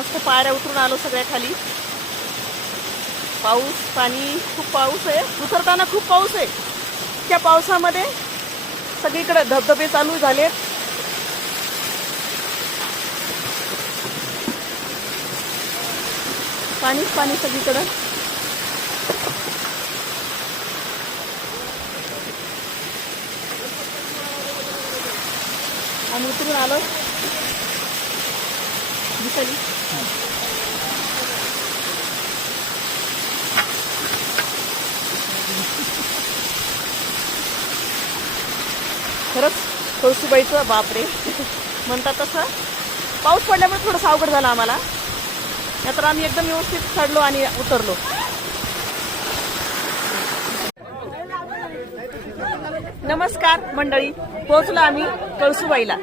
मस्त पायऱ्या उतरून आलो सगळ्या खाली. पाऊस पाणी खूप पाऊस आहे. उतरताना खूप पाऊस आहे. त्या पावसामध्ये सगळीकडे धबधबे चालू झालेत. पाणीच पाणी सगळीकडं. आम्ही उतरून आलो. दिसली खरंच कळसूबाईचं बापरे म्हणतात तसं. पाऊस पडल्यामुळे थोडंसं अवघड झालं आम्हाला. नाहीतर आम्ही एकदम व्यवस्थित चढलो आणि उतरलो. नमस्कार मंडळी, पोहोचलो आम्ही कळसूबाईला.